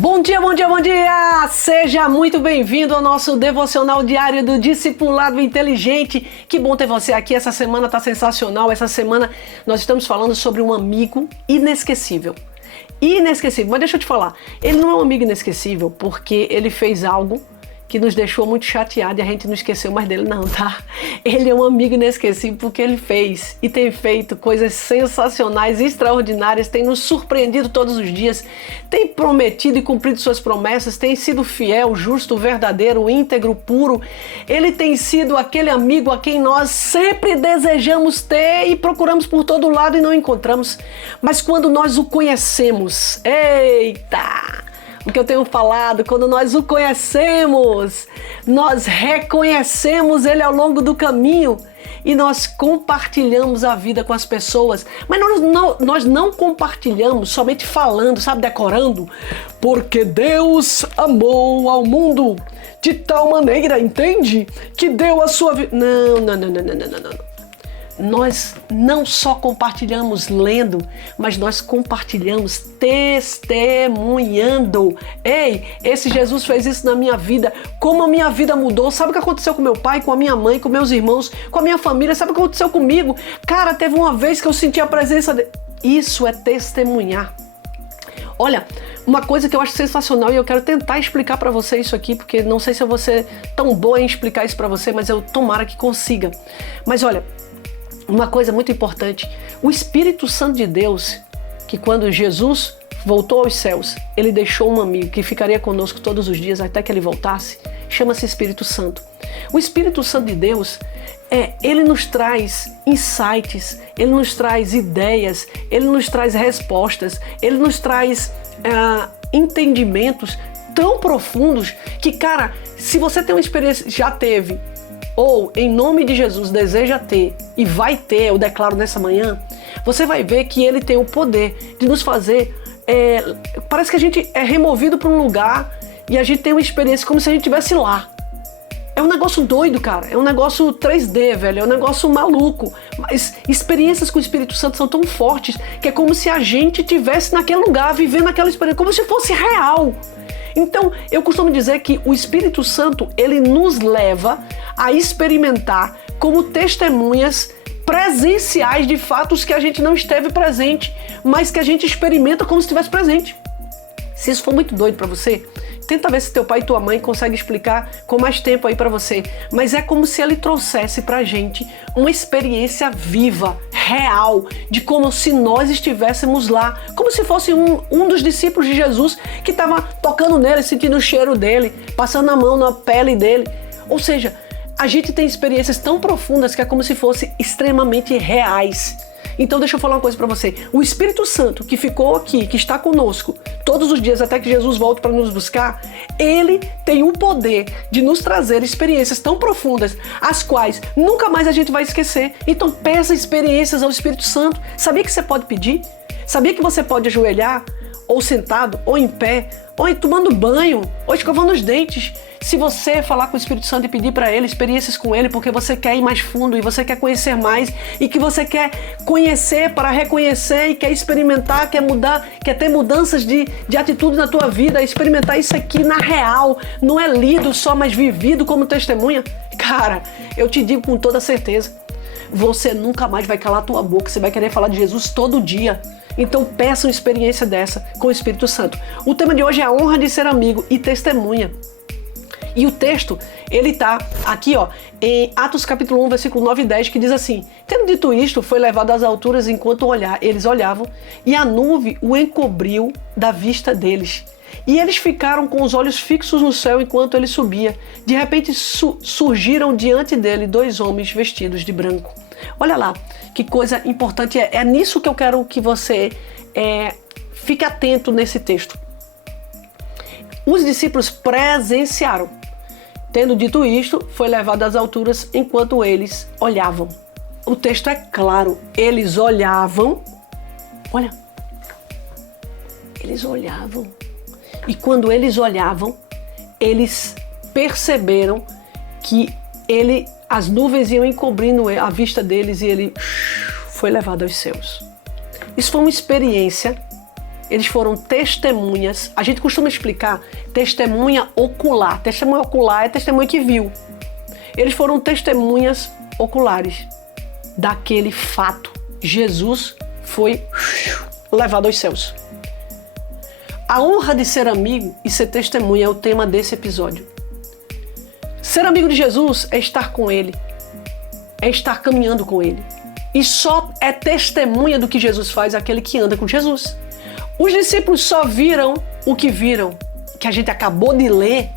Bom dia, bom dia, bom dia! Seja muito bem-vindo ao nosso devocional diário do Discipulado Inteligente. Que bom ter você aqui, essa semana tá sensacional. Essa semana nós estamos falando sobre um amigo inesquecível. Inesquecível, mas deixa eu te falar, ele não é um amigo inesquecível porque ele fez algo que nos deixou muito chateado e a gente não esqueceu mais dele não, tá? Ele é um amigo inesquecível porque ele fez e tem feito coisas sensacionais, extraordinárias, tem nos surpreendido todos os dias, tem prometido e cumprido suas promessas, tem sido fiel, justo, verdadeiro, íntegro, puro. Ele tem sido aquele amigo a quem nós sempre desejamos ter e procuramos por todo lado e não encontramos. Mas quando nós o conhecemos, eita! O que eu tenho falado, quando nós o conhecemos, nós reconhecemos ele ao longo do caminho e nós compartilhamos a vida com as pessoas. Mas nós não compartilhamos somente falando, sabe, decorando. Porque Deus amou ao mundo de tal maneira, entende? Que deu a sua vida. Não. Nós não só compartilhamos lendo, mas nós compartilhamos testemunhando. Ei, esse Jesus fez isso na minha vida, como a minha vida mudou. Sabe o que aconteceu com meu pai, com a minha mãe, com meus irmãos, com a minha família? Sabe o que aconteceu comigo? Cara, teve uma vez que eu senti a presença dele. Isso é testemunhar. Olha, uma coisa que eu acho sensacional e eu quero tentar explicar para você isso aqui, porque não sei se eu vou ser tão boa em explicar isso para você, mas eu tomara que consiga. Mas olha, uma coisa muito importante, o Espírito Santo de Deus, que quando Jesus voltou aos céus, ele deixou um amigo que ficaria conosco todos os dias até que ele voltasse, chama-se Espírito Santo. O Espírito Santo de Deus, ele nos traz insights, ele nos traz ideias, ele nos traz respostas, ele nos traz entendimentos tão profundos que, cara, se você tem uma experiência, já teve, ou em nome de Jesus deseja ter e vai ter, eu declaro nessa manhã, você vai ver que ele tem o poder de nos fazer, parece que a gente é removido para um lugar e a gente tem uma experiência como se a gente estivesse lá. É um negócio doido, cara, é um negócio 3D, velho, é um negócio maluco, mas experiências com o Espírito Santo são tão fortes que é como se a gente estivesse naquele lugar, vivendo aquela experiência, como se fosse real. Então, eu costumo dizer que o Espírito Santo, ele nos leva a experimentar como testemunhas presenciais de fatos que a gente não esteve presente, mas que a gente experimenta como se estivesse presente. Se isso for muito doido para você, tenta ver se teu pai e tua mãe conseguem explicar com mais tempo aí para você. Mas é como se ele trouxesse pra gente uma experiência viva, real, de como se nós estivéssemos lá, como se fosse um dos discípulos de Jesus que estava tocando nele, sentindo o cheiro dele, passando a mão na pele dele. Ou seja, a gente tem experiências tão profundas que é como se fossem extremamente reais. Então deixa eu falar uma coisa para você. O Espírito Santo que ficou aqui, que está conosco todos os dias até que Jesus volte para nos buscar, ele tem o poder de nos trazer experiências tão profundas, as quais nunca mais a gente vai esquecer. Então peça experiências ao Espírito Santo. Sabia que você pode pedir? Sabia que você pode ajoelhar, ou sentado, ou em pé, ou tomando banho, ou escovando os dentes? Se você falar com o Espírito Santo e pedir para ele experiências com ele, porque você quer ir mais fundo e você quer conhecer mais e que você quer conhecer para reconhecer e quer experimentar, quer mudar, quer ter mudanças de atitude na tua vida, experimentar isso aqui na real, não é lido só, mas vivido como testemunha, cara, eu te digo com toda certeza, você nunca mais vai calar a tua boca, você vai querer falar de Jesus todo dia. Então peça uma experiência dessa com o Espírito Santo. O tema de hoje é a honra de ser amigo e testemunha. E o texto, ele tá aqui, ó, em Atos capítulo 1, versículo 9 e 10, que diz assim: tendo dito isto, foi levado às alturas enquanto eles olhavam, e a nuvem o encobriu da vista deles. E eles ficaram com os olhos fixos no céu enquanto ele subia. De repente surgiram diante dele dois homens vestidos de branco. Olha lá, que coisa importante, é nisso que eu quero que você fique atento nesse texto. Os discípulos presenciaram. Tendo dito isto, foi levado às alturas enquanto eles olhavam. O texto é claro, eles olhavam, olha, eles olhavam. E quando eles olhavam, eles perceberam que as nuvens iam encobrindo a vista deles e ele foi levado aos céus. Isso foi uma experiência eles foram testemunhas. A gente costuma explicar testemunha ocular. Testemunha ocular é testemunha que viu. Eles foram testemunhas oculares daquele fato. Jesus foi levado aos céus. A honra de ser amigo e ser testemunha é o tema desse episódio. Ser amigo de Jesus é estar com Ele, é estar caminhando com Ele. E só é testemunha do que Jesus faz aquele que anda com Jesus. Os discípulos só viram o que viram, que a gente acabou de ler,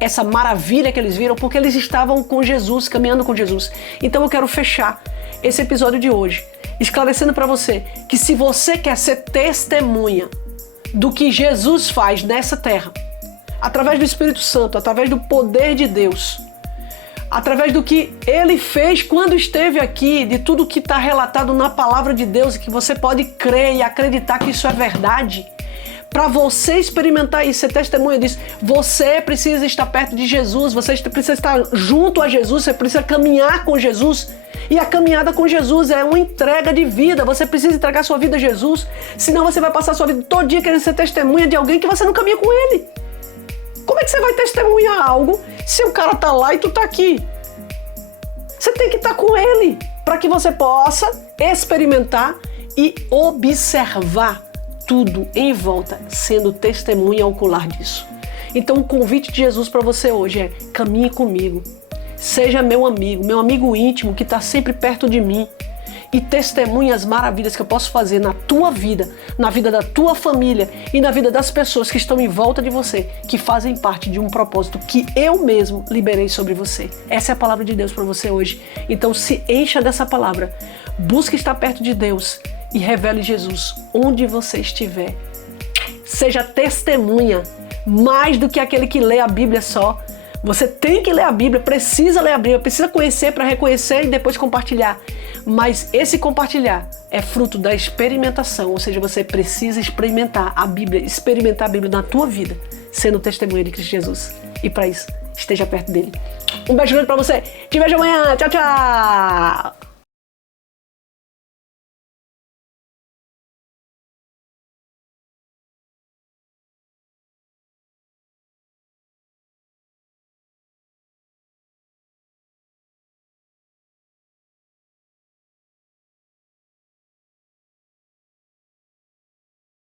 essa maravilha que eles viram, porque eles estavam com Jesus, caminhando com Jesus. Então eu quero fechar esse episódio de hoje, esclarecendo para você que se você quer ser testemunha do que Jesus faz nessa terra, através do Espírito Santo, através do poder de Deus, através do que Ele fez quando esteve aqui, de tudo que está relatado na palavra de Deus e que você pode crer e acreditar que isso é verdade, para você experimentar e ser testemunha disso, você precisa estar perto de Jesus, você precisa estar junto a Jesus, você precisa caminhar com Jesus. E a caminhada com Jesus é uma entrega de vida. Você precisa entregar sua vida a Jesus, senão você vai passar sua vida todo dia querendo ser testemunha de alguém que você não caminha com ele. Como é que você vai testemunhar algo se o cara tá lá e tu tá aqui? Você tem que estar com ele para que você possa experimentar e observar tudo em volta, sendo testemunha ocular disso. Então o convite de Jesus para você hoje é: caminhe comigo. Seja meu amigo íntimo que está sempre perto de mim e testemunhe as maravilhas que eu posso fazer na tua vida, na vida da tua família e na vida das pessoas que estão em volta de você, que fazem parte de um propósito que eu mesmo liberei sobre você. Essa é a palavra de Deus para você hoje. Então se encha dessa palavra, busque estar perto de Deus e revele Jesus onde você estiver. Seja testemunha, mais do que aquele que lê a Bíblia só. Você tem que ler a Bíblia, precisa ler a Bíblia, precisa conhecer para reconhecer e depois compartilhar. Mas esse compartilhar é fruto da experimentação, ou seja, você precisa experimentar a Bíblia na tua vida, sendo testemunha de Cristo Jesus. E para isso, esteja perto dele. Um beijo grande para você. Te vejo amanhã. Tchau, tchau.